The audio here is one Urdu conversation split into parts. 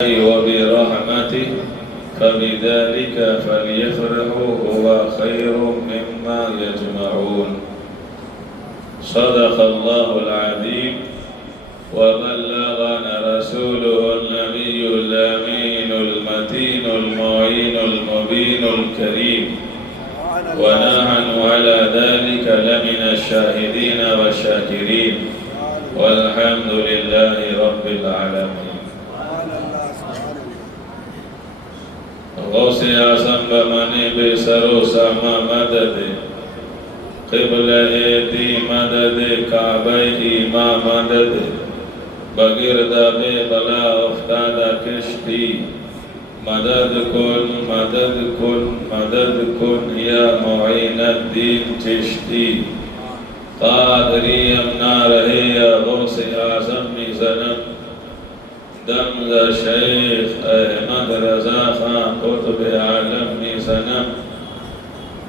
وبرحمته فبذلك فليفرحوا هو خير مما يجمعون. صدق الله العظيم وبلغنا رسوله النبي الأمين المتين المعين المبين الكريم، ونحن على ذلك لمن الشاهدين والشاكرين، والحمد لله رب العالمين. غوث اعظم بمنی بے سرو ساما مدد قبلہ دی مدد کعبہ ایما مدد بگرد بے بلا افتادہ کشتی مدد کن مدد کن مدد کن یا معین الدین چشتی قادری امنا رہے یا غوث اعظم زنم دم دا شیخ احمد رضا خان قطب عالم زنم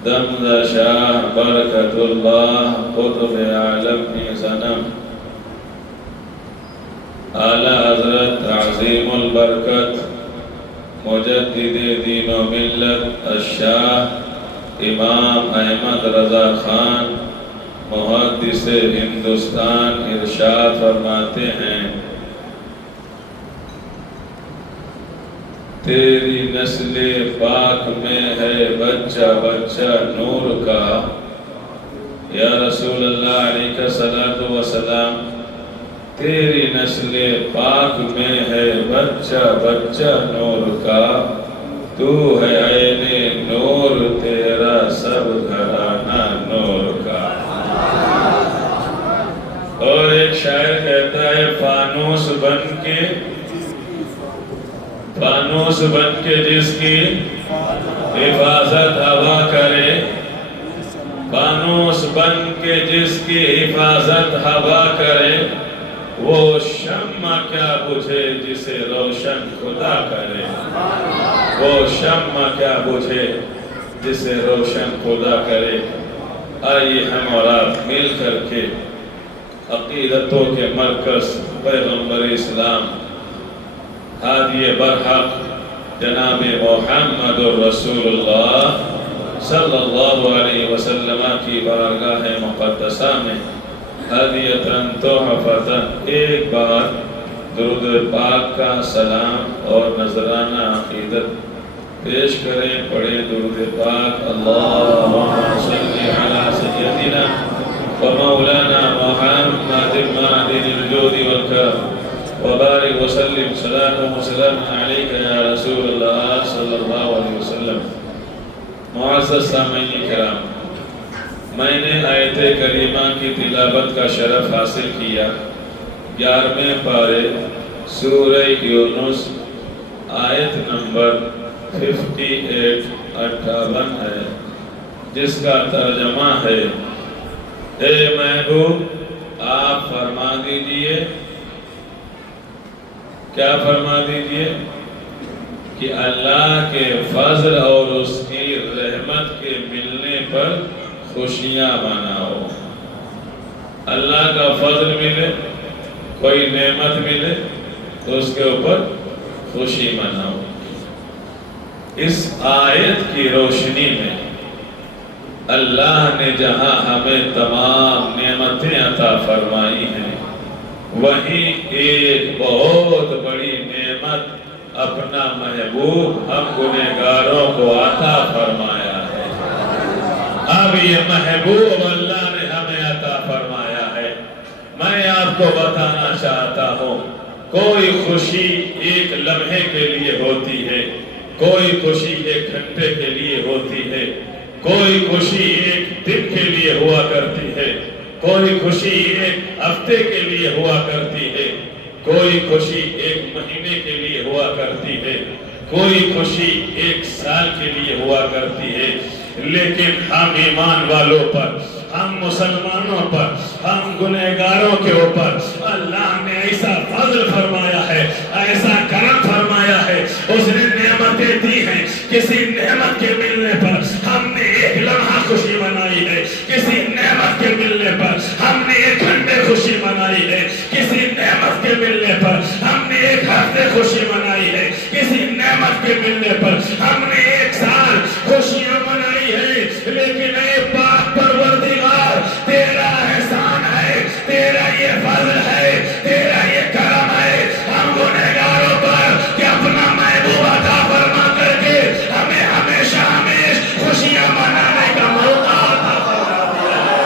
دم دا شاہ برکت اللہ قطب عالم زنم اعلی حضرت عظیم البرکت مجدد دین و ملت الشاہ امام احمد رضا خان محدث ہندوستان ارشاد فرماتے ہیں، تیری نسل پاک میں ہے بچہ بچہ نور کا. یا رسول اللہ علیہ الصلوۃ والسلام، تیری نسل پاک میں ہے بچہ بچہ نور کا، تو ہے عین نور تیرا سب گھرانہ نور کا. اور ایک شاعر کہتا ہے، فانوس بن کے جس کی حفاظت ہوا کرے، فانوس بن کے جس کی حفاظت ہوا کرے، وہ شمع کیا بجھے جسے روشن خدا کرے. وہ شمع کیا بجھے جسے روشن خدا کرے. آئیے ہم اور آپ مل کر کے عقیدتوں کے مرکز پیغمبر اسلام ہادی برحق جناب محمد رسول اللہ صلی اللہ علیہ وسلم کی بارگاہ مقدسہ میں ہدیۃً تحفۃً ایک بار درود پاک کا سلام اور نذرانہ عقیدت پیش کریں. پڑھیں درود پاک. اللہم صلی علی سیدنا و مولانا محمد معدن الجود والکرم وبارک وسلم صلاة و سلام علیکہ یا رسول اللہ صلی اللہ علیہ وسلم. معزز سامعین کرام، میں نے آیت کریمہ کی تلاوت کا شرف حاصل کیا. 11ویں پارے سورہ یونس آیت نمبر 58 ہے، جس کا ترجمہ ہے، اے محبوب آپ فرما دیجئے. کیا فرما دیجئے؟ کہ اللہ کے فضل اور اس کی رحمت کے ملنے پر خوشیاں مناؤ. اللہ کا فضل ملے، کوئی نعمت ملے تو اس کے اوپر خوشی مناؤ. اس آیت کی روشنی میں اللہ نے جہاں ہمیں تمام نعمتیں عطا فرمائی ہیں، وہیں ایک بہت بڑی نعمت اپنا محبوب ہم گنہگاروں کو عطا فرمایا ہے. اب یہ محبوب اللہ نے ہمیں عطا فرمایا ہے. میں آپ کو بتانا چاہتا ہوں، کوئی خوشی ایک لمحے کے لیے ہوتی ہے، کوئی خوشی 1 گھنٹے کے لیے ہوتی ہے، کوئی خوشی 1 دن کے لیے ہوا کرتی ہے، کوئی خوشی 1 ہفتے کے لیے ہوا کرتی ہے، کوئی خوشی 1 مہینے کے لیے ہوا کرتی ہے، کوئی خوشی 1 سال کے لیے ہوا کرتی ہے. لیکن ہم ایمان والوں پر، ہم مسلمانوں پر، ہم گنہگاروں کے اوپر اللہ نے ایسا فضل فرمایا ہے، ایسا کرم فرمایا ہے. اس نے نعمتیں دی ہیں. کسی نعمت کے ملنے پر ہم نے 1 لمحہ خوشی منائی ہے، کسی نعمت کے ملنے پر ہم نے 1 گھنٹے خوشی منائی ہے، کسی نعمت کے ملنے پر ہم نے 1 ہفتے خوشی منائی ہے، کے ملنے پر ہم نے ایک سال خوشیاں منائی ہے، لیکن اے پاک پروردگار تیرا احسان ہے، تیرا یہ فضل ہے، تیرا یہ کرم ہے ہم گنہگاروں پر کہ اپنا محبوب عطا فرما کر کے ہمیں ہمیشہ خوشیاں منانے کا موقع عطا فرما دیا ہے۔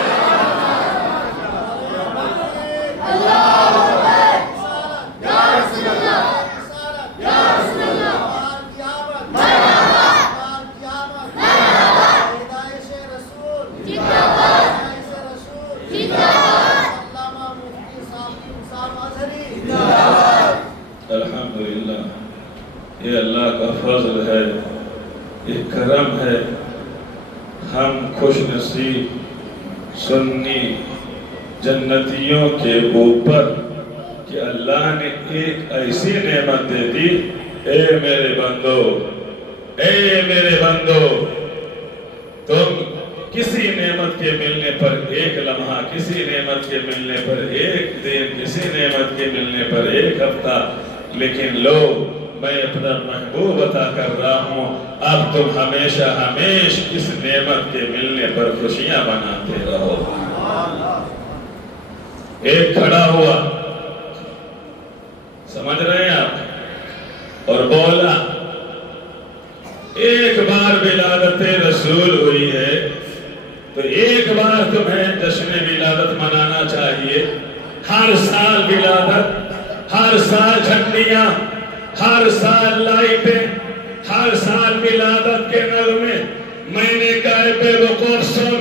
الحمدللہ، یہ اللہ کا فضل ہے، یہ کرم ہے، ہم خوش نصیب سنی جنتیوں کے اوپر کہ اللہ نے ایک ایسی نعمت دے دی۔ اے میرے بندو، اے میرے بندو، تم کسی نعمت کے ملنے پر ایک لمحہ، کسی نعمت کے ملنے پر ایک دن، کسی نعمت کے ملنے پر ایک ہفتہ، لیکن لو میں اپنا محبوب عطا کر رہا ہوں، اب تم ہمیشہ ہمیش اس نعمت کے ملنے پر خوشیاں مناتے رہو۔ ایک کھڑا ہوا، سمجھ رہے ہیں آپ، اور بولا ایک بار ولادت رسول ہوئی ہے تو ایک بار تمہیں جشن ولادت منانا چاہیے۔ ہر سال ولادت، ہر سال جھنڈیاں، ہر سال لائٹیں، ہر سال ولادت کے نغمے۔ میں نے کہا بے وقوف سن،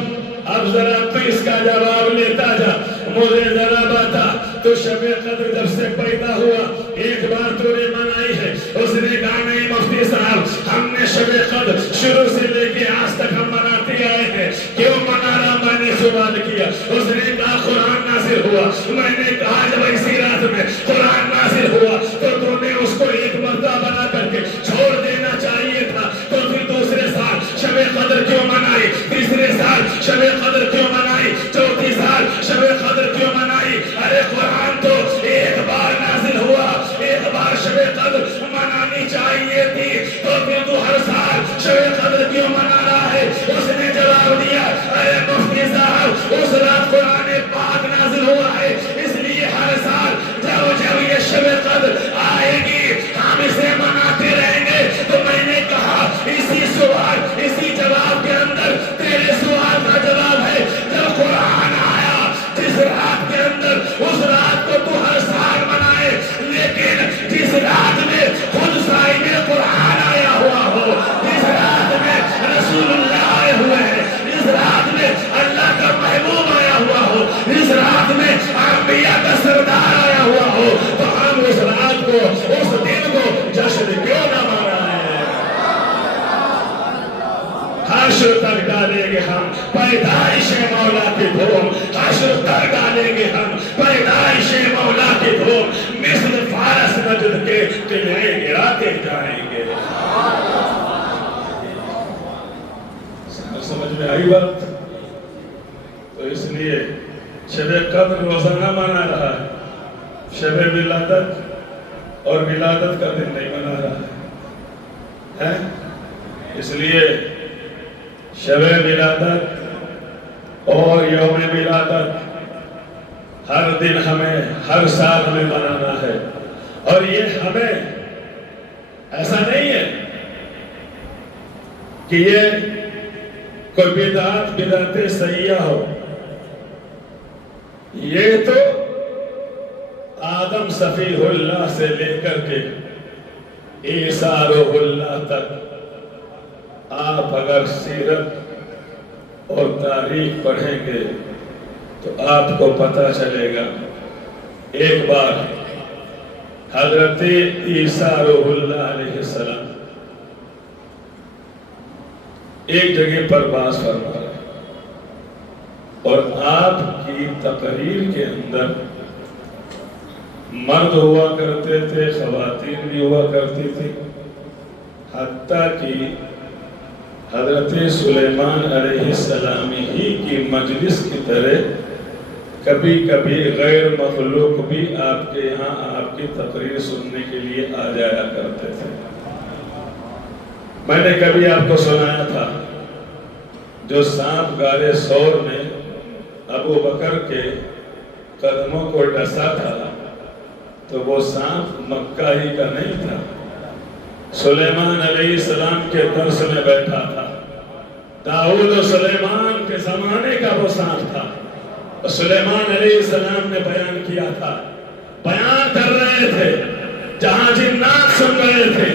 اب ذرا تو اس کا جواب لیتا جا، مجھے ذرا بتا تو شب قدر جب سے پیدا ہوا ایک بار تو نے منائی ہے؟ اس نے کہا نہیں مفتی صاحب، ہم نے شب قدر شروع سے لے کے آج تک ہم مناتے آئے ہیں، کیوں منا رہا؟ میں نے سوال کیا، اس نے کہا قرآن نازل ہوا۔ میں نے کہا جب ایسی رات میں قرآن نازل ہوا تو نے اس کو ایک مرتبہ بنا کر کے چھوڑ دینا چاہیے تھا، تو پھر دوسرے سال شب قدر کیوں منائی؟ تیسرے سال شب قدر کیوں منائی؟ چوتھی سال شب قدر کیوں منائی؟ ارے قرآن تو ایک بار نازل ہوا، ایک بار شب قدر منانی چاہیے تھی، تو پھر تو ہر سال شب قدر کیوں منا رہا ہے؟ اس نے جواب دیا، ارے مفتی صاحب اس رات قرآن پاک نازل ہوا ہے، اس لیے ہر سال جب یہ شب قدر آئے گی ہم اسے مناتے رہیں گے۔ تو میں نے کہا اسی سوال، اسی جواب کے اندر تیرے سوال کا جواب ہے، جب قرآن آیا جس رات کے اندر اس رات کو تو ہر سال منائے، لیکن جس رات میں خود صاحب قرآن آیا ہوا ہو، جس رات میں رسول اللہ آئے ہوئے ہیں، جس رات میں اللہ کا محبوب آیا ہوا ہو، جس رات میں انبیاء کا سردار آیا ہوا ہو، تو ہم اس رات کو، اس دن کو جشن کیوں نہ منائیں؟ حشر تک ڈالیں گے ہم پیدائش مولا کی دھوم، حشر تک ڈالیں گے ہم پیدائش مولا کی دھوم، مثل فارس نجد کے قلعے گراتے جائیں گے۔ سمجھ میں آئی بات؟ تو اس لیے شب قدر روزانہ منا رہا ہے، شب ولادت اور ولادت کا دن نہیں منا رہا ہے۔ اس لیے شب ولادت اور یوم ولادت ہر دن ہمیں، ہر سال ہمیں منانا ہے، اور یہ ہمیں ایسا نہیں ہے کہ یہ کوئی بدعت سیاح ہو، یہ تو آدم صفیح اللہ سے لے کر کے عیسیٰ روح اللہ تک آپ اگر سیرت اور تاریخ پڑھیں گے تو آپ کو پتہ چلے گا۔ ایک بار حضرت عیسیٰ روح اللہ علیہ السلام ایک جگہ پر باز فرما رہے، اور آپ کی تقریر کے اندر مرد ہوا کرتے تھے، خواتین بھی ہوا کرتی تھی، حتیٰ کہ حضرت سلیمان علیہ السلام ہی کی مجلس کی طرح کبھی کبھی غیر مخلوق بھی آپ کے یہاں آپ کی تقریر سننے کے لیے آ جایا کرتے تھے۔ سمجھ میں آئی بات؟ تو اس لیے شب قدر روزانہ منانا، شب ولادت اور یوم ولادت ہر دن ہمیں، ہر سال ہمیں منانا ہے، اور یہ ہمیں ایسا نہیں ہے کہ یہ کوئی بدعت سیاح ہو، یہ تو آدم صفیح اللہ سے لے کر کے عیسیٰ روح اللہ تک آپ اگر سیرت اور تاریخ پڑھیں گے تو آپ کو پتہ چلے گا۔ ایک بار حضرت عیسیٰ روح اللہ علیہ السلام ایک جگہ پر باز فرما رہے، اور آپ کی تقریر کے اندر مرد ہوا کرتے تھے، خواتین بھی ہوا کرتی تھی، حتیٰ کہ حضرت سلیمان علیہ السلام ہی کی مجلس کی طرح کبھی کبھی غیر مخلوق بھی آپ کے یہاں آپ کی تقریر سننے کے لیے آ جایا کرتے تھے۔ میں نے کبھی آپ کو سنایا تھا جو سانپ غار ثور میں ابو بکر کے قدموں کو ڈسا تھا تو وہ سانپ مکہ ہی کا نہیں تھا، سلیمان علیہ السلام کے درس میں بیٹھا تھا۔ داؤد و سلیمان کے زمانے کا وہ سانپ تھا، اور سلیمان علیہ السلام نے بیان کیا تھا، بیان کر رہے تھے، جہاں جنات سن رہے تھے،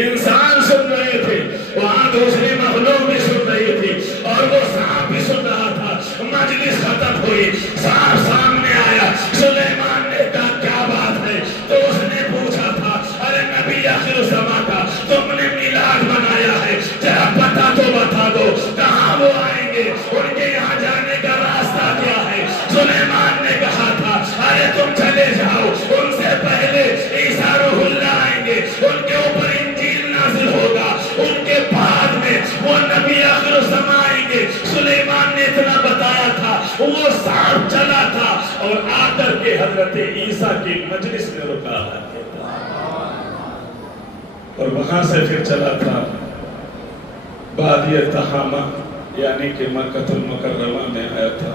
انسان سن رہے تھے، وہاں دوسری مخلوق بھی سن رہی تھی، اور وہ سانپ بھی سن رہا تھا۔ مجلس ختم ہوئی، سانپ سامنے آیا، سلیمان نے کہا کیا بات ہے؟ تو اس نے پوچھا تھا، ارے نبی آخر الزمان کا تم نے میلاد منایا ہے، ذرا پتہ تو بتا دو کہاں وہ آئیں گے، ان کے یہاں جانے کا راستہ کیا ہے؟ سلیمان نے کہا تھا، ارے تم چلے جاؤ، ان سے پہلے عیسیٰ روح اللہ آئیں گے، ان کے اوپر انجیل نازل ہوگا، ان کے بعد میں وہ نبی آخر الزمان آئیں گے۔ سلیمان نے اتنا بتایا تھا، وہ سانپ چلا تھا اور آ کر کے حضرت عیسیٰ کی مجلس میں رکا تھا، اور وہاں سے پھر چلا تھا وادی تہامہ یعنی کہ مکہ المکرمہ میں آیا تھا،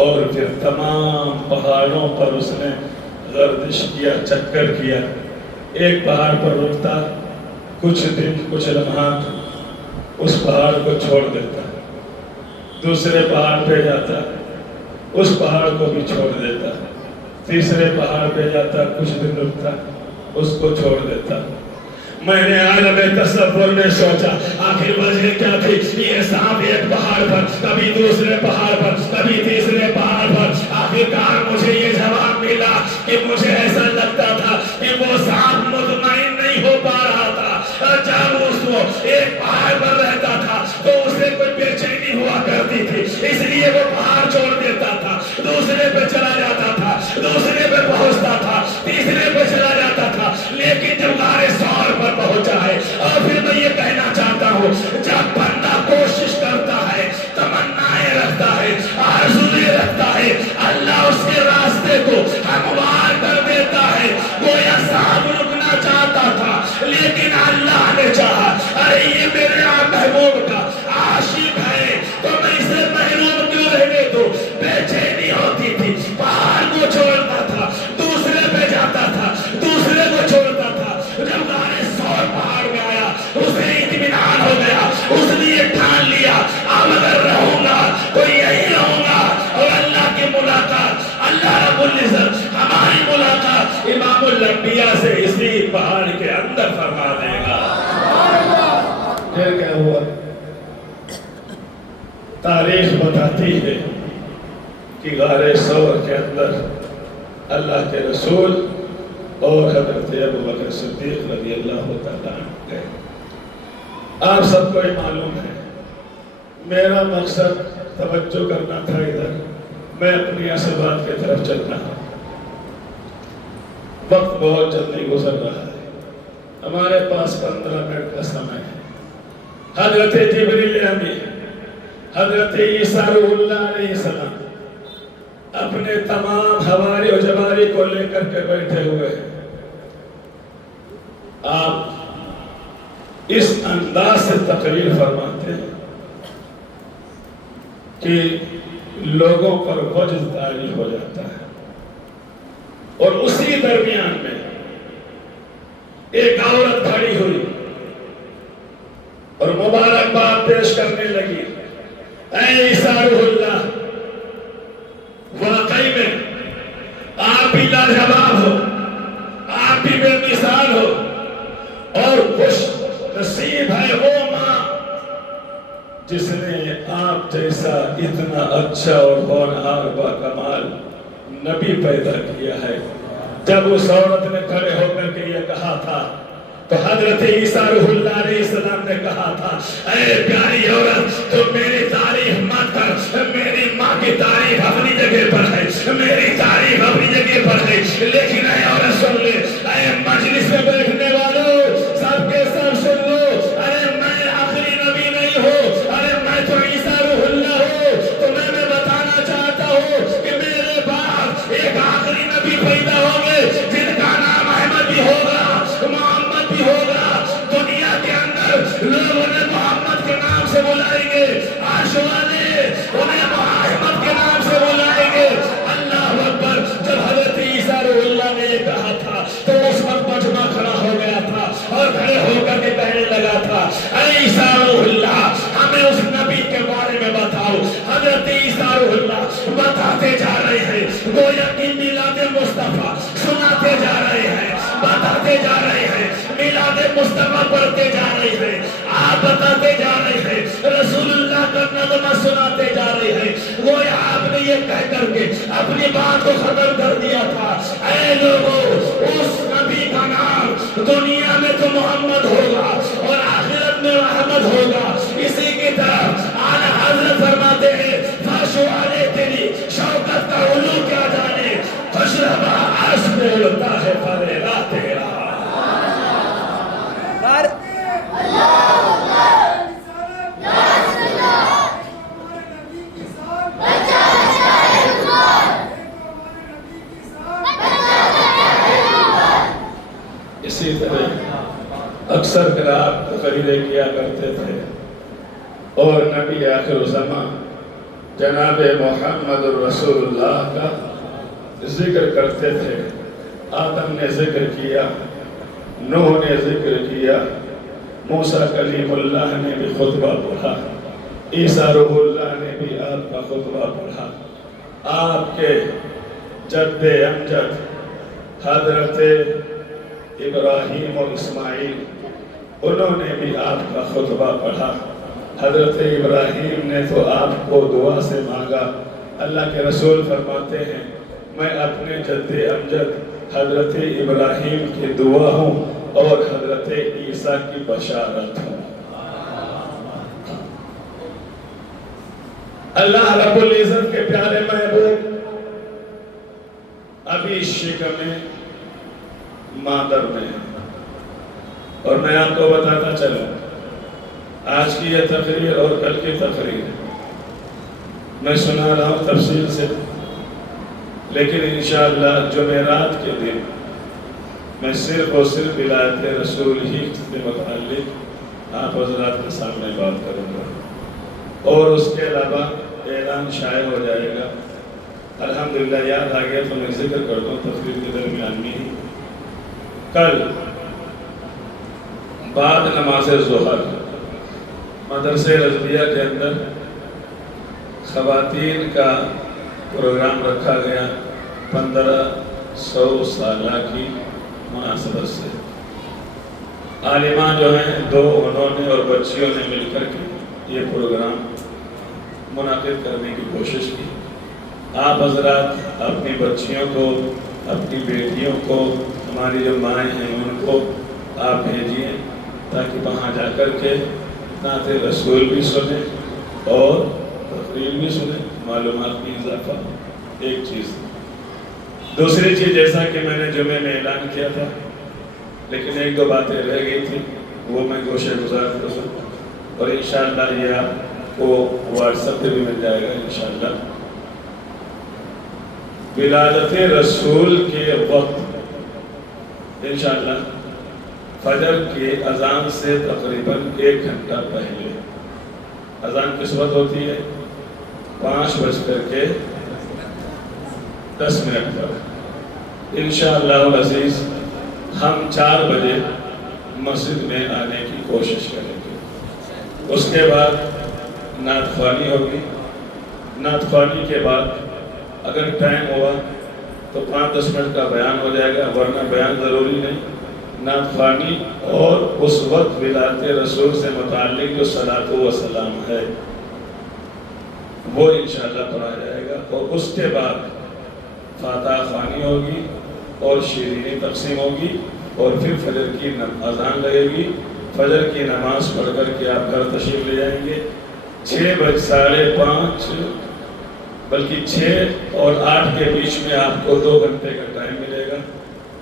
اور پھر تمام پہاڑوں پر اس نے گردش کیا، چکر کیا، ایک پہاڑ پر رکتا، کچھ دن کچھ لمحات اس پہاڑ کو چھوڑ دیتا، دوسرے پہاڑ پہ جاتا، اس پہاڑ کو بھی چھوڑ دیتا، تیسرے پہاڑ پہ جاتا، کچھ دن رکتا، اس کو چھوڑ دیتا۔ میں نے عالم تصور میں سوچا آخر وجہ کیا تھی؟ یہ سانپ ایک پہاڑ پر، کبھی دوسرے پہاڑ پر، کبھی تیسرے پہاڑ پر، آخرکار مجھے یہ جواب ملا کہ مجھے ایسا لگتا تھا کہ وہ سانپ مطمئن نہیں ہو پا رہا تھا۔ جب اس کو ایک پہاڑ پر رہتا تھا تو اسے کوئی بے چینی ہوا کرتی تھی، اس لیے وہ پہاڑ چھوڑ دیتا تھا، دوسرے پہ چلا جاتا تھا، دوسرے پہ پہنچتا تھا، تیسرے پہ چلا جاتا تھا، لیکن جب غار ثور پر پہنچا ہے، اور پھر میں یہ کہنا چاہتا ہوں، جب بندہ کوشش کرتا ہے، تمنائیں رکھتا ہے، آرزویں رکھتا ہے، اللہ اس کے راستے کو ہموار کر دیتا ہے۔ گویا سانپ رکنا چاہتا تھا لیکن اللہ نے چاہا، ارے یہ میرے محبوب کا عاشق ہے تو میں اسے محروم کیوں رہنے دوں؟ بے چینی ہوتی تھی، پہاڑ کو چھوڑتا تھا، دوسرے پہ جاتا تھا، دوسرے کو چھوڑتا تھا، جب غار ثور پہاڑ میں آیا اسے اطمینان ہو گیا، اس نے یہ ٹھان لیا اب اگر رہوں گا تو یہی رہوں گا، اور اللہ کی ملاقات، اللہ رب العزت ہماری ملاقات امام الانبیاء سے اسی پہاڑ کے اندر فرما دے گا۔ پھر کیا ہوا؟ تاریخ بتاتی ہے کہ غار ثور کے اندر اللہ کے رسول اور حضرت ابو بکر صدیق رضی اللہ تعالیٰ عنہ گئے۔ آپ سب کو یہ معلوم ہے، میرا مقصد توجہ کرنا تھا ادھر، میں اپنی اصل بات کی طرف چلنا ہوں۔ وقت بہت جلدی گزر رہا ہے، ہمارے پاس 15 منٹ کا سمے ہے۔ حضرت جبریل امین، حضرت عیسیٰ روح اللہ علیہ السلام اپنے تمام حواری و جواری کو لے کر کے بیٹھے ہوئے ہیں۔ آپ اس انداز سے تقریر فرماتے ہیں کہ لوگوں پر وجد طاری ہو جاتا ہے، اور اسی درمیان میں ایک عورت کھڑی ہوئی اور مبارکباد پیش کرنے لگی، اے عیسیٰ روح اللہ، واقعی میں آپ بھی لاجواب ہو، آپ بھی بے مثال ہو، اور خوش نصیب ہے وہ ماں جس نے آپ جیسا اتنا اچھا اور ہونہار با کمال نبی پیدا کیا ہے۔ جب اس عورت نے کھڑے ہو کر کے یہ کہا تھا تو حضرت عیسیٰ روح اللہ علیہ السلام نے کہا تھا، اے پیاری عورت، تو میری تعریف مت کر، میری ماں کی تعریف اپنی جگہ پر ہے، میری تعریف اپنی جگہ پر ہے، لیکن اے عورت سن لے، اے مجلس میں بیٹھنے والوں سب کے سب سن لو، ارے میں آخری نبی نہیں ہوں، ارے میں تو عیسیٰ روح اللہ ہوں، تو میں بتانا چاہتا ہوں کہ میرے بعد ایک آخری نبی پیدا ہوں گے جن کا نام احمد بھی ہوگا، محمد بھی ہوگا، دنیا کے اندر سے بلائیں گے، عرش والے انہیں احمد کے نام سے بلائیں گے۔ اللہ اکبر۔ جب حضرت عیسیٰ روح اللہ نے یہ کہا تھا تو اس وقت مجمع کھڑا ہو گیا تھا اور کھڑے ہو کر کے کہنے لگا تھا، اے عیسیٰ روح اللہ، ہمیں اس نبی کے بارے میں بتاؤ۔ حضرت عیسیٰ روح اللہ بتاتے جا رہے ہیں، گویا کہ میلاد مصطفیٰ سناتے جا رہے ہیں، بتاتے جا رہے ہیں، میلاد مصطفیٰ پڑھتے جا رہے ہیں، آپ بتاتے جا رہے ہیں، رسول اللہ کا نظمہ سناتے جا رہے ہیں۔ گویا آپ نے یہ کہہ کر کے اپنی بات کو ختم کر دیا تھا، اے لوگو، اس نبی کا نام دنیا میں تو محمد ہوگا اور آخرت میں احمد ہوگا۔ اسی کی طرح اعلیٰ حضرت فرماتے ہیں، فاشو علیہ تیری شوکت کا علو کیا جانے، حشربہ عرش میں اڑتا ہے فریضہ تیرا۔ اسی طرح اکثر قرات تقریریں کیا کرتے تھے اور نبی آخر الزمان جناب محمد الرسول اللہ کا ذکر کرتے تھے۔ آدم نے ذکر کیا، نوح نے ذکر کیا، موسیٰ کلیم اللہ نے بھی خطبہ پڑھا، عیسیٰ روح اللہ نے بھی آپ کا خطبہ پڑھا۔ آپ کے جد امجد حضرت ابراہیم اور اسماعیل، انہوں نے بھی آپ کا خطبہ پڑھا۔ حضرت ابراہیم نے تو آپ کو دعا سے مانگا۔ اللہ کے رسول فرماتے ہیں، میں اپنے جد امجد حضرت ابراہیم کی دعا ہوں اور حضرت عیسیٰ کی بشارت ہوں۔ اللہ رب العزت کے پیارے محبوب ابھی شکم مادر میں ہے، اور میں آپ کو بتاتا چلوں، آج کی یہ تقریر اور کل کی تقریر میں سنا رہا ہوں تفصیل سے، لیکن انشاءاللہ جمعرات کے دن میں صرف اور صرف ولایت رسول ہی سے متعلق آپ حضرات کے سامنے بات کروں گا، اور اس کے علاوہ اعلان شائع ہو جائے گا۔ الحمدللہ یاد آ گیا تو میں ذکر کرتا ہوں تقریر کے درمیان میں ہی۔ کل بعد نماز ظہر مدرسہ رضویہ کے اندر خواتین کا پروگرام رکھا گیا 1500 سالہ کی مناسبت سے۔ عالماں جو ہیں، دو انہوں نے اور بچیوں نے مل کر کے یہ پروگرام منعقد کرنے کی کوشش کی۔ آپ حضرات اپنی بچیوں کو، اپنی بیٹیوں کو، ہماری جو مائیں ہیں ان کو آپ بھیجیے تاکہ وہاں جا کر کے نعت رسول بھی سنیں اور تقریر بھی سنیں، معلومات کی اضافہ ایک چیز۔ دوسری چیز، جیسا کہ میں نے جمعے میں اعلان کیا تھا لیکن ایک دو باتیں رہ گئی تھی، وہ میں گوشہ گزار کروں اور انشاءاللہ یہ آپ کو واٹس ایپ پہ بھی مل جائے گا انشاءاللہ۔ ولادت رسول کے وقت انشاءاللہ فجر کی اذان سے تقریباً 1 گھنٹہ پہلے، اذان کس وقت ہوتی ہے؟ 5:10 پر انشاءاللہ العزیز ہم 4 بجے مسجد میں آنے کی کوشش کریں گے۔ اس کے بعد نعت خوانی ہوگی۔ نعت خوانی کے بعد اگر ٹائم ہوا تو 5-10 منٹ کا بیان ہو جائے گا، ورنہ بیان ضروری نہیں۔ نعت خوانی اور اس وقت ولادت رسول سے متعلق جو صلاۃ و سلام ہے وہ انشاءاللہ پڑھا جائے گا، اور اس کے بعد فاتحہ خوانی ہوگی اور شیرینی تقسیم ہوگی، اور پھر فجر کی اذان لگے گی۔ فجر کی نماز پڑھ کر کے آپ گھر تشریف لے جائیں گے۔ 5:30 بلکہ 6 اور 8 کے بیچ میں آپ کو 2 گھنٹے کا ٹائم ملے گا۔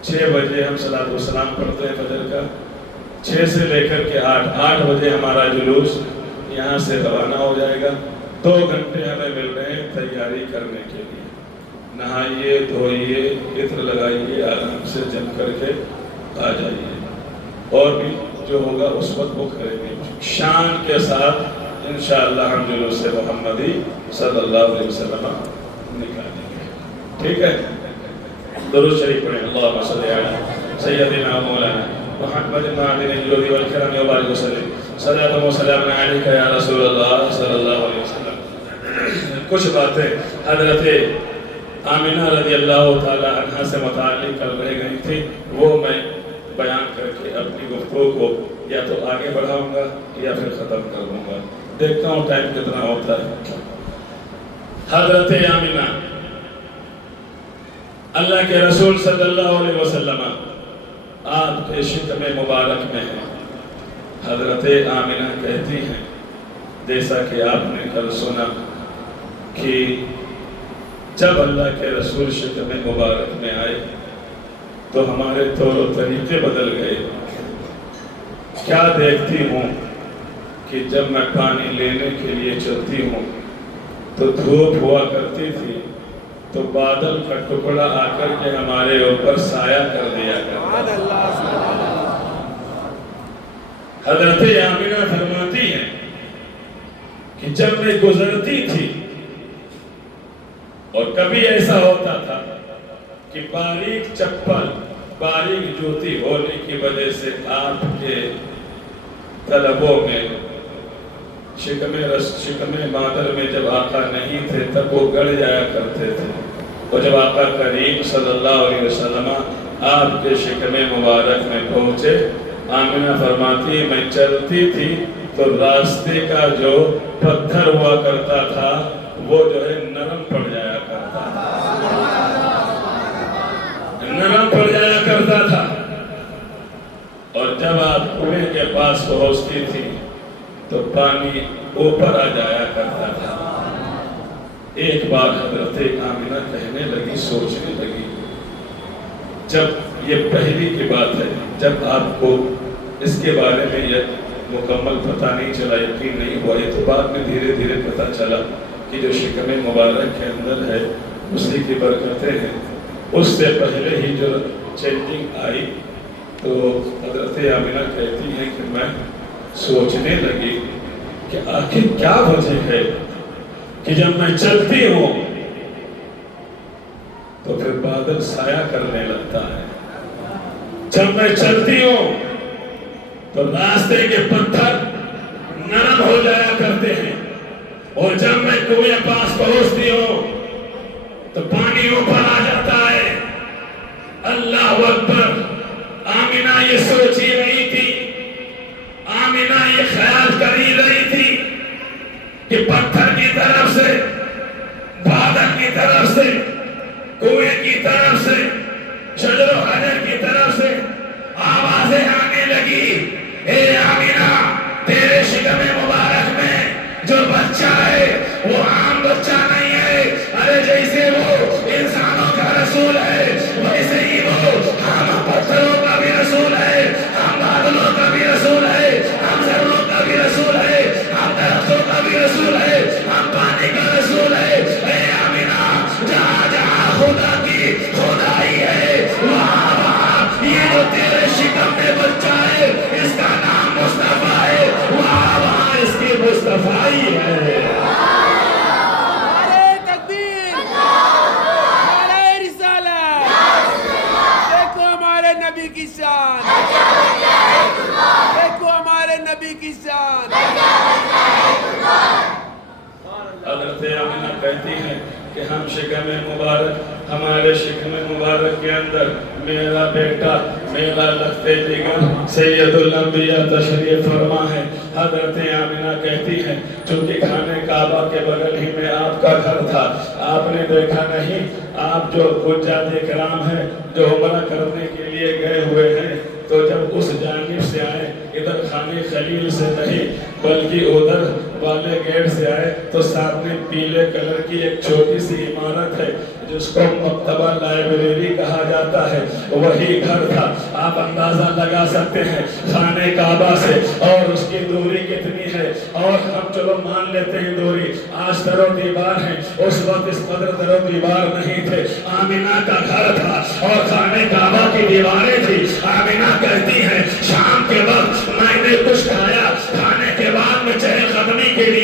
6 بجے ہم صلاۃ و سلام پڑھتے ہیں فجر کا، 6 سے لے کر کے 8 بجے ہمارا جلوس یہاں سے روانہ ہو جائے گا۔ 2 گھنٹے ہمیں مل رہے ہیں تیاری کرنے کے لیے۔ نہائیے، دھوئیے، عطر لگائیے، آرام سے جم کر کے آ جائیے، اور بھی جو ہوگا اس وقت وہ کریں گے۔ شان کے ساتھ انشاءاللہ ہم جلوس محمدی صلی اللہ علیہ وسلم نکالیں گے. ٹھیک ہے؟ درود شریف پڑھیں. اللہم صلی علی سیدنا مولانا محمد معدن الجود والکرم وبارک وسلم. صلاۃ و سلام علیک یا رسول اللہ صلی اللہ علیہ وسلم. کچھ باتیں حضرت آمینہ رضی اللہ تعالی عنہ سے متعلق کل رہ گئی تھی، وہ میں بیان کر کے اپنی گفتگو کو یا تو آگے بڑھاؤں گا یا پھر ختم کر دوں گا. دیکھتا ہوں ٹائم کتنا ہوتا ہے. حضرت آمینہ اللہ کے رسول صلی اللہ علیہ وسلم آپ کے شکم مبارک میں ہے. حضرت آمینہ کہتی ہیں جیسا کہ آپ نے کل سنا کہ جب اللہ کے رسول شکم مبارک میں آئے تو ہمارے طور و طریقے بدل گئے. کیا دیکھتی ہوں کہ جب میں پانی لینے کے لیے چلتی ہوں تو دھوپ ہوا کرتی تھی تو بادل کا ٹکڑا آ کر کے ہمارے اوپر سایہ کر دیا کرتا. حضرت آمینہ فرماتی ہیں کہ جب میں گزرتی تھی اور کبھی ایسا ہوتا تھا کہ باریک چپل باریک جوتی ہونے کی وجہ سے آپ کے طلبوں میں شکم مادر میں جب آقا نہیں تھے تب وہ گڑ جایا کرتے تھے. اور جب آقا کریم صلی اللہ علیہ وسلم آپ کے شکم مبارک میں پہنچے، آمینہ فرماتی میں چلتی تھی تو راستے کا جو پتھر ہوا کرتا تھا وہ جو ہے نرم پڑ جایا کرتا تھا، نرم پڑ جایا کرتا تھا. اور جب آپ کنویں کے پاس پہنچتی تھی تو پانی اوپر آ جایا کرتا تھا. ایک بار حضرت آمینہ کہنے لگی، سوچنے لگی، جب یہ پہلی کی بات ہے، جب آپ کو اس کے بارے میں یہ مکمل پتہ نہیں چلا، یقین نہیں ہوا، یہ تو بعد میں دھیرے دھیرے پتہ چلا کہ جو شکم مبارک کے اندر ہے اسی کی برکتیں ہیں. اس سے پہلے ہی جو چینجنگ آئی تو حضرت آمینہ کہتی ہیں کہ میں سوچنے لگی کہ آخر کیا وجہ ہے کہ جب میں چلتی ہوں تو پھر بادل سایہ کرنے لگتا ہے، جب میں چلتی ہوں تو راستے کے پتھر نرم ہو جایا کرتے ہیں، اور جب میں کنویں پاس پہنچتی ہوں تو پانی اوپر آ جاتا ہے. اللہ اکبر. آمینہ یہ سوچی رہی تھی، آمینہ یہ خیال کری رہی تھی کہ پتھر کی طرف سے، بادل کی طرف سے، کنویں کی طرف سے، شجر و حجر کی طرف سے آوازیں آنے لگی. اے آمینہ تیرے شکم مبارک میں جو بچہ ہے وہ عام بچہ نہیں ہے. ارے جیسے وہ انسانوں کا رسول ہے ویسے ہی وہ ہم پتھروں کا بھی رسول ہے، ہم بادلوں کا بھی رسول ہے، ہم ذروں کا بھی رسول ہے، ہم درختوں کا بھی رسول ہے، ہم پانی کا رسول ہے. اے آمینہ جہاں جہاں خدا کی خدائی ہے وہاں وہاں یہ جو تیرے شکم میں بچہ ہے اس کا نام مصطفیٰ ہے، وہاں وہاں اس کی مصطفیٰ ہے. کی شان دیکھو، ہمارے نبی کی شان. حضرت آمینہ کہتی ہیں کہ ہم شکم مبارک، ہمارے شکم مبارک کے اندر میرا بیٹا، میرا لختے جگر سید الانبیاء تشریف فرما ہے. حضرت آمینہ کہتی ہیں چونکہ خانہ کعبہ کے بغل ہی میں آپ کا گھر تھا، آپ نے دیکھا نہیں، آپ جو حجاج کرام ہیں جو عمرہ کرنے کے لیے گئے ہوئے ہیں تو جب اس جانب سے آئے، ادھر خانہ خلیل سے نہیں بلکہ ادھر والے گیٹ سے آئے تو سامنے پیلے کلر کی ایک چھوٹی سی عمارت ہے جس کو مکتبہ لائبریری کہا جاتا ہے، وہی گھر تھا. آپ اندازہ لگا سکتے ہیں خانہ کعبہ سے اور اس کی دوری کتنی ہے، اور ہم چلو مان لیتے ہیں دوری آج در و دیوار ہے، اس وقت اس قدر در و دیوار نہیں تھے. آمینہ کا گھر تھا اور خانہ کعبہ کی دیواریں تھی. آمینہ کہتی ہیں شام کے وقت میں نے کچھ کھایا، کھانے کے بعد میں چہل قدمی کے لیے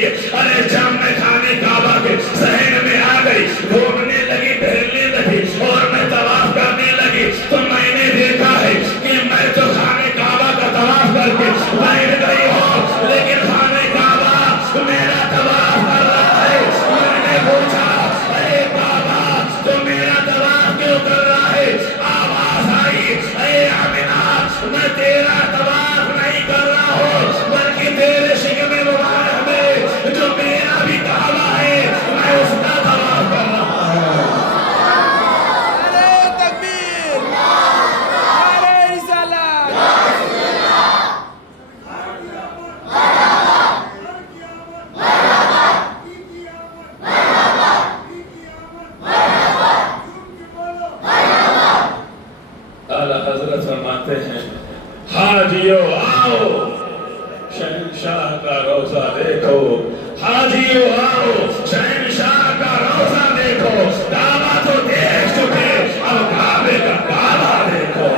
دیکھو، حاجیو آؤ شہنشاہ کا روزہ دیکھو، کعبہ تو دیکھ چکے اب کعبے کا کعبہ دیکھو۔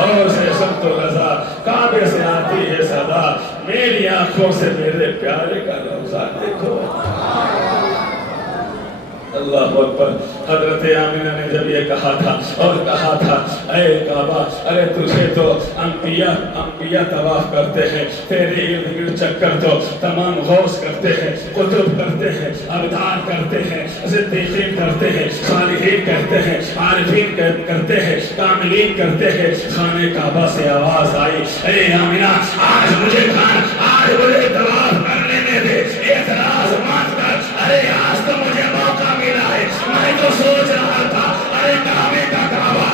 اور سے سب تو رضا کعبے سے آتی ہے صدا، میری آنکھوں سے میرے پیارے کا روزہ دیکھو۔ اللہ اکبر۔ حضرت آمینہ نے جب یہ کہا تھا اور کہا تھا اے کعبہ، ارے تجھے تو انبیاء طواف کرتے ہیں، تیرے ارد گرد چکر تو تمام غوث کرتے ہیں، قطب کرتے ہیں، ابدال کرتے ہیں، صدیقین کرتے ہیں، صالحین کرتے ہیں، عارفین کرتے ہیں، کاملین کرتے ہیں۔ خانہ کعبہ سے آواز آئی اے آمینہ آج مجھے طواف کرنے میں دے، اعتراض مت کر، ارے آج تو مجھے موقع ملا ہے، میں تو سوچ رہا تھا ارے کعبے کا کعبہ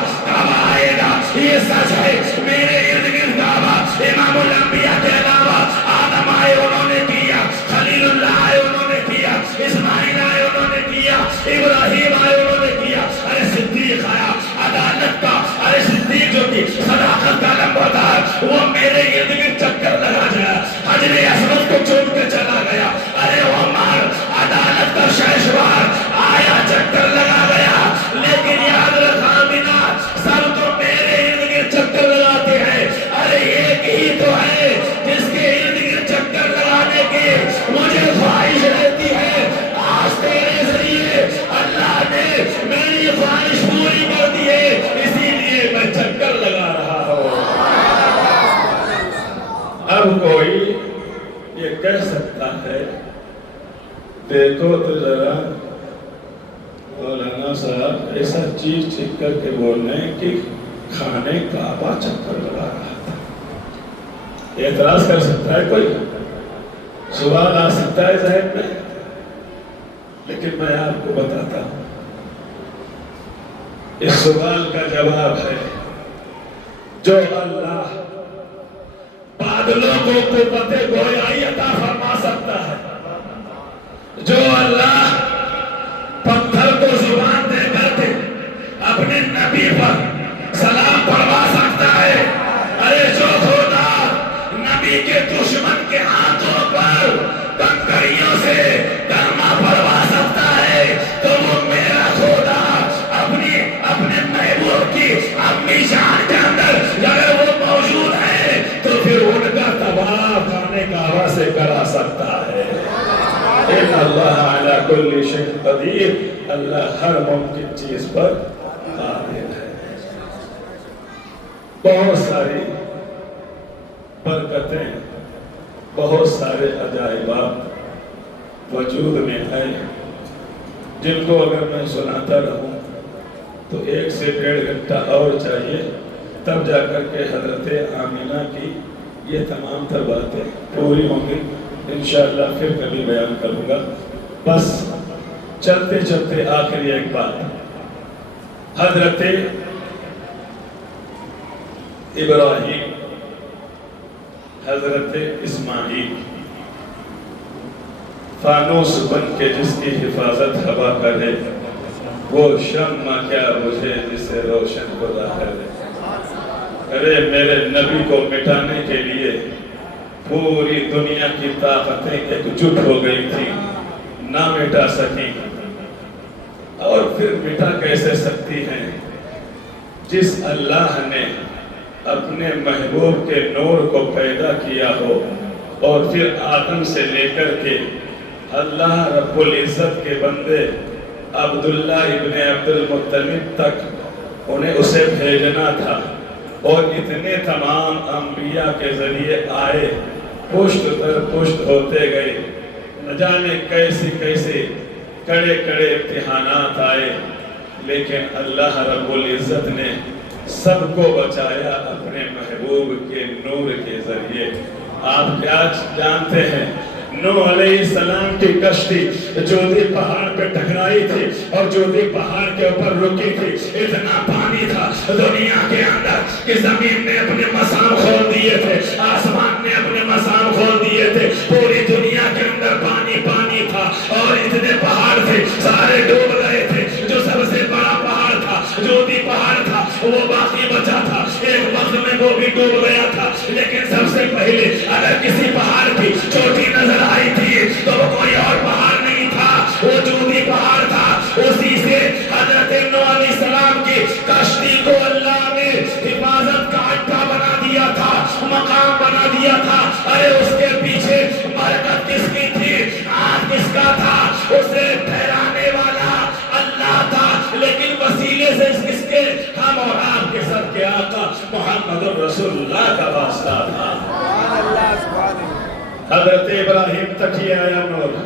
آئے گا، یہ سچ ہے میرے ارد گرد کعبہ، امام الانبیاء کے علاوہ آدم آئے انہوں نے کیا، خلیل اللہ آئے انہوں نے کیا، اسماعیل آئے انہوں نے کیا، ابراہیم آئے انہوں نے کیا، ارے صدیق آیا عدالت کا، ارے صدیق جو کی صداقت کا نمبردار وہ میرے ارد گرد چکر لگا جائے، حجر اسود کو چھوڑ کے چلا گیا، ارے عمر عدالت کا شہسوار آیا چکر لگا گیا، لیکن یاد رکھا آمینہ سب تو میرے ارد گرد چکر لگاتے ہیں، ارے ایک ہی تو ہے جس کے ارد گرد چکر لگانے کی مجھے خواہش رہتی ہے، آج تیرے ذریعے اللہ نے میری خواہش پوری کر دی ہے، اسی لیے میں چکر لگا رہا ہوں۔ اب کوئی یہ کہہ سکتا ہے دیکھو تو ذرا مولانا صاحب ایسا چیخ چیخ کر کے بولنے کہ خانے کعبہ چکر لگا رہا تھا، اعتراض کر سکتا ہے کوئی، سوال آ سکتا ہے ذہن میں، لیکن میں آپ کو بتاتا ہوں اس سوال کا جواب ہے جو اللہ بادلوں کو قوت گویائی عطا فرما سکتا ہے، جو اللہ پتھر کو زبان دے کر کے اپنے نبی پر سلام پڑھوا سکتا ہے، ارے جو خدا نبی کے دشمن کے ہاتھوں پر کنکریوں سے کلمہ پڑھوا سکتا ہے، تو وہ میرا خدا اپنے محبوب کی امی جان کے اندر اگر وہ موجود ہے تو پھر ان کا طواف خانہ کعبہ سے کرا سکتا ہے۔ ان اللہ علی کل شیء قدیر، اللہ ہر ممکن چیز پر قادر ہے۔ بہت ساری برکتیں، بہت سارے عجائبات وجود میں ہیں جن کو اگر میں سناتا رہوں تو 1 سے 1.5 گھنٹہ اور چاہیے، تب جا کر کے حضرت آمینہ کی یہ تمام تر باتیں پوری ہوں گی۔ انشاءاللہ پھر کبھی بیان کروں گا۔ بس چلتے چلتے آخری ایک بات، حضرت ابراہیم، حضرت اسماعیل فانوس بن کے جس کی حفاظت ہوا کرے، وہ شمع کیا بجھے جسے روشن خدا کرے۔ ارے میرے نبی کو مٹانے کے لیے پوری دنیا کی طاقتیں ایکجٹ ہو گئی تھی، نہ مٹا سکی، اور پھر مٹا کیسے سکتی ہیں؟ جس اللہ نے اپنے محبوب کے نور کو پیدا کیا ہو اور پھر آدم سے لے کر کے اللہ رب العزت کے بندے عبداللہ ابن عبد المطلب تک انہیں اسے بھیجنا تھا، اور اتنے تمام انبیاء کے ذریعے آئے، پشت در پشت ہوتے گئے، نہ جانے کیسے کیسے کڑے کڑے امتحانات آئے، لیکن اللہ رب العزت نے سب کو بچایا اپنے محبوب کے نور کے ذریعے۔ آپ کیا جانتے ہیں؟ نوح علیہ السلام کی کشتی جودی پہاڑ پہ ٹکرائی تھی اور جودی پہاڑ کے اوپر رکی تھی، اتنا پانی تھا دنیا کے اندر کہ زمین نے اپنے مسام کھول دیے تھے، آسمان نے اپنے مسام کھول دیے تھے، پوری دنیا کے اندر پانی پانی تھا، اور اتنے پہاڑ تھے سارے ڈوب گئے تھے۔ جو سب سے بڑا پہاڑ تھا جودی پہاڑ تھا، وہ باقی بچا تھا، ایک وقت میں وہ بھی ڈوب گیا تھا، لیکن سب سے پہلے اگر کسی پہاڑ کی چوٹی نظر آئی بنا دیا تھا. ارے اس کے پیچھے برکت کس کی تھی؟ ہاتھ کس کا تھا؟ اسے ٹھہرانے والا اللہ تھا. لیکن وسیلے سے کس کے؟ ہم اور آپ کے سب کے آقا محمد رسول اللہ کا واسطہ تھا. حضرت ابراہیم تک ہی آیا نور.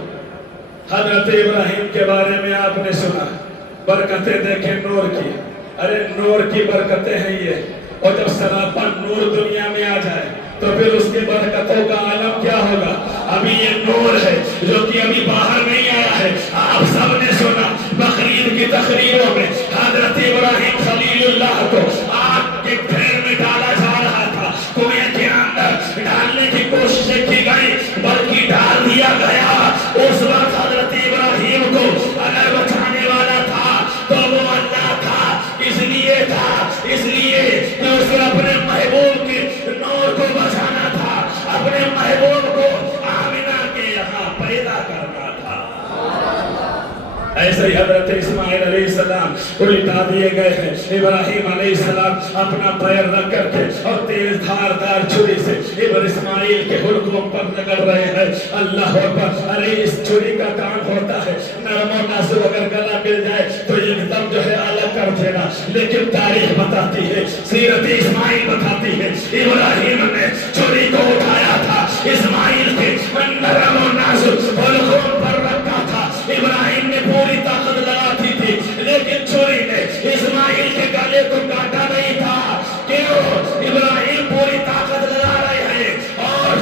حضرت ابراہیم کے بارے میں آپ نے سنا، برکتیں دیکھیں نور کی. ارے نور کی برکتیں ہیں یہ. اور جب سراپا نور دنیا میں آ جائے تو پھر اس کی برکتوں کا عالم کیا ہوگا؟ ابھی یہ نور ہے جو کہ ابھی باہر نہیں آیا ہے. آپ سب نے سنا بقرعید کی تقریروں میں حضرت ابراہیم خلیل اللہ کو آگ کے پھیر میں ڈالا جا رہا تھا، کنویں کے اندر ڈالنے کی کوششیں کی گئی بلکہ ڈال دیا گیا. اس وقت حضرت ابراہیم کو اگر بچانے والا تھا تو وہ اللہ تھا. اس لیے کہ اسے اپنے محبوب کے نور کو بچانا تھا، اپنے محبوب کو آمنہ کے یہاں پیدا کرنا تھا. ایسے ہی حضرت اسماعیل علیہ السلام الٹا دیے گئے ہیں. ابراہیم علیہ السلام اپنا پیر رکھ کر کے اور تیز دھار چھری سے اسماعیل کے حلقوم پر رگڑ رہے ہیں. اللہ اکبر. ارے اس چھری کا کام ہوتا ہے نرم و نازک، اگر گلا مل جائے تو ایک دم جو ہے الگ کر دینا. لیکن تاریخ بتاتی ہے، سیرت اسماعیل بتاتی ہے، ابراہیم نے چھری کو اٹھایا تھا، اسماعیل کے نرم و نازک حلقوم پر رکھا تھا. ابراہیم نے پوری طاقت لگاتی تھی لیکن چھری نے اسماعیل کے گلے کو کاٹا نہیں تھا. کیوں؟ ابراہیم پوری طاقت لگا رہے ہیں اور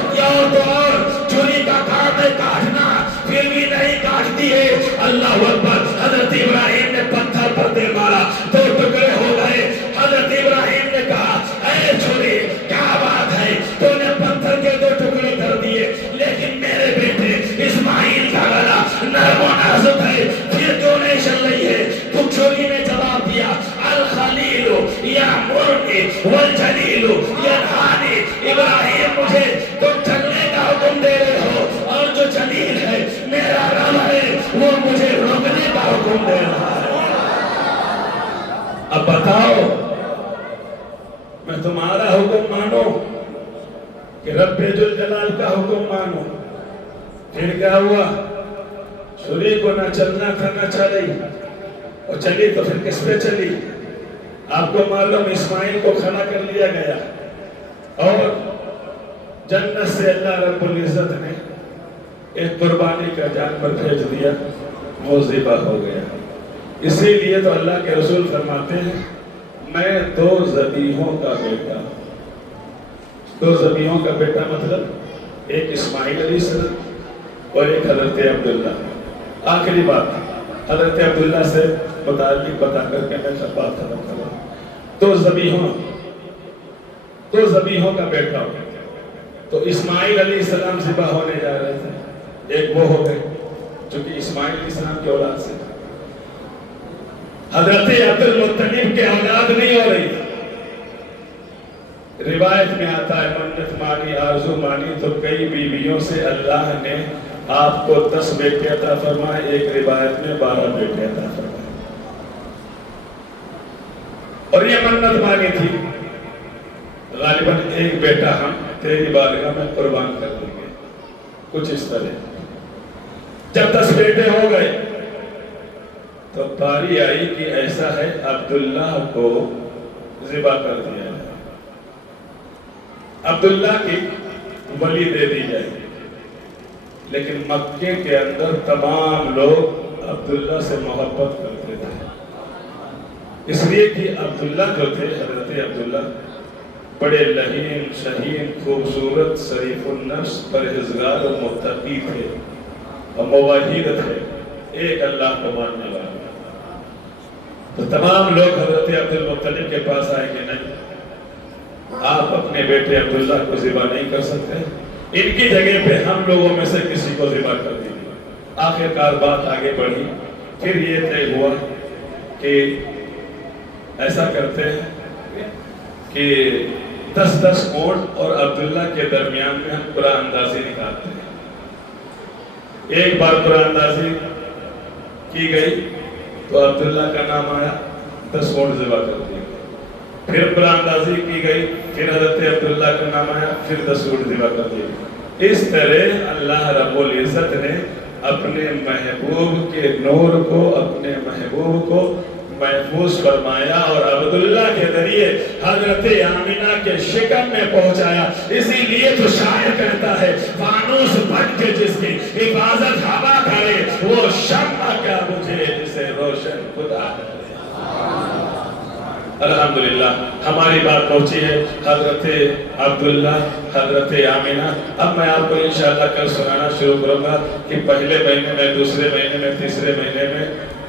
تو اور چھری کا کام ہے کاٹنا، پھر بھی نہیں کاٹتی ہے. اللہ اکبر. حضرت ابراہیم نے پتھر پر دے مارا، دو ٹکڑے ہو گئے. حضرت ابراہیم نے کہا اے چھری کیا بات ہے، تو نے پتھر کے دو ٹکڑے کر دیے لیکن میرے بیٹے اسماعیل کا گلا نرم و نازک ہے، پھر کیوں نہیں چل رہی ہے؟ تو چھری نے جواب دیا الخلیل یامرنی والجلیل ینہانی. ابراہیم مجھے تم چلنے کا حکم دے رہے ہو اور جو جلیل ہے میرا رب ہے وہ مجھے روکنے کا حکم دے رہا ہے. اب بتاؤ میں تمہارا حکم مانو کہ رب ذوالجلال کا حکم مانو؟ پھر کیا ہوا؟ چھری کو نہ چلنا تھا نہ چلی، اور چلی تو پھر کس پہ چلی؟ آپ کو معلوم اسماعیل کو کھڑا کر لیا گیا اور جنت سے اللہ رب العزت نے ایک قربانی کا جانور بھیج دیا، وہ ذبح ہو گیا. اسی لیے تو اللہ کے رسول فرماتے ہیں میں دو ذبیحوں کا بیٹا. دو ذبیحوں کا بیٹا مطلب ایک اسماعیل علیہ السلام اور ایک حضرت عبداللہ. آخری بات حضرت عبداللہ سے متعلق بتا کر کے میں سب بات ختم کر رہا ہوں. دو ذبیحوں کا بیٹا ہو. تو اسماعیل علیہ السلام ذبح ہونے جا رہے تھے، ایک وہ ہو گئے جو کہ اسماعیل علیہ السلام کی اولاد سے. حضرت عبد المطلب کے اولاد نہیں ہو رہی. روایت میں آتا ہے منت مانی آرزو مانی تو کئی بیویوں سے اللہ نے آپ کو 10 بیٹے عطا فرمائے، ایک روایت میں 12 بیٹے عطا فرمائے. اور یہ منت مانی تھی غالباً ایک بیٹا ہم تیری بارگاہ میں قربان کر دیں گے، کچھ اس طرح. جب 10 بیٹے ہو گئے تو باری آئی کہ ایسا ہے عبداللہ کو ذبح کر دیا جائے، عبداللہ کی ولی دے دی جائے. لیکن مکے کے اندر تمام لوگ عبداللہ سے محبت کرتے تھے، اس لیے کہ عبداللہ جو تھے حضرت عبداللہ بڑے لہین شہین خوبصورت شریف النفس پرہیزگار اور متقی تھے اور موحد تھے، ایک اللہ کو ماننے والے. تو تمام لوگ حضرت عبد المطلب کے پاس آئے کہ نہیں آپ اپنے بیٹے عبداللہ کو ذبح نہیں کر سکتے، ان کی جگہ پہ ہم لوگوں میں سے کسی کو ذبح کر دیجیے. آخرکار بات آگے بڑھی. پھر یہ طے ہوا کہ ایسا کرتے ہیں کہ 10 اونٹ اور عبداللہ کے درمیان میں ہم قرآن اندازی نکالتے ہیں. ایک بار قرآن اندازی کی گئی تو عبداللہ کا نام آیا، 10 اونٹ ذبح کر دیے. پھر قرآن اندازی کی گئی پھر حضرت عبداللہ کا نام آیا، پھر دستور دیوا کر دیا۔ اس طرح اللہ رب العزت نے اپنے محبوب کے نور کو، اپنے محبوب کو محفوظ فرمایا اور عبداللہ کے ذریعے حضرت آمینہ کے شکم میں پہنچایا۔ اسی لیے تو شاعر کہتا ہے فانوس بن کے جس کی حفاظت ہوا کرے وہ شمع کیا بجھے جسے روشن خدا ہے۔ الحمدللہ ہماری بات پہنچی ہے حضرت عبداللہ، حضرت آمینہ۔ اب میں آپ کو انشاءاللہ کل سنانا شروع کروں گا کہ پہلے مہینے میں، دوسرے مہینے میں، تیسرے مہینے میں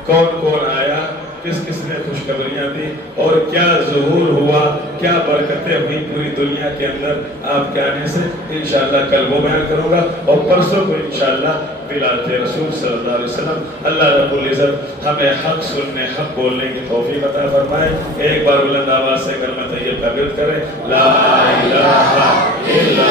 کون کون آیا، کس کس نے خوشخبریاں دی اور کیا ظہور ہوا، کیا برکتیں ہوئی پوری دنیا کے اندر آپ کے آنے سے۔ انشاءاللہ کل وہ بیان کروں گا، اور پرسوں کو انشاءاللہ ولادت رسول صلی اللہ علیہ وسلم۔ اللہ رب العزت ہمیں حق سننے، حق بولنے کی توفیق عطا فرمائے۔ ایک بار بلند آواز سے کلمہ طیب کا ورد کریں، لا الہ الا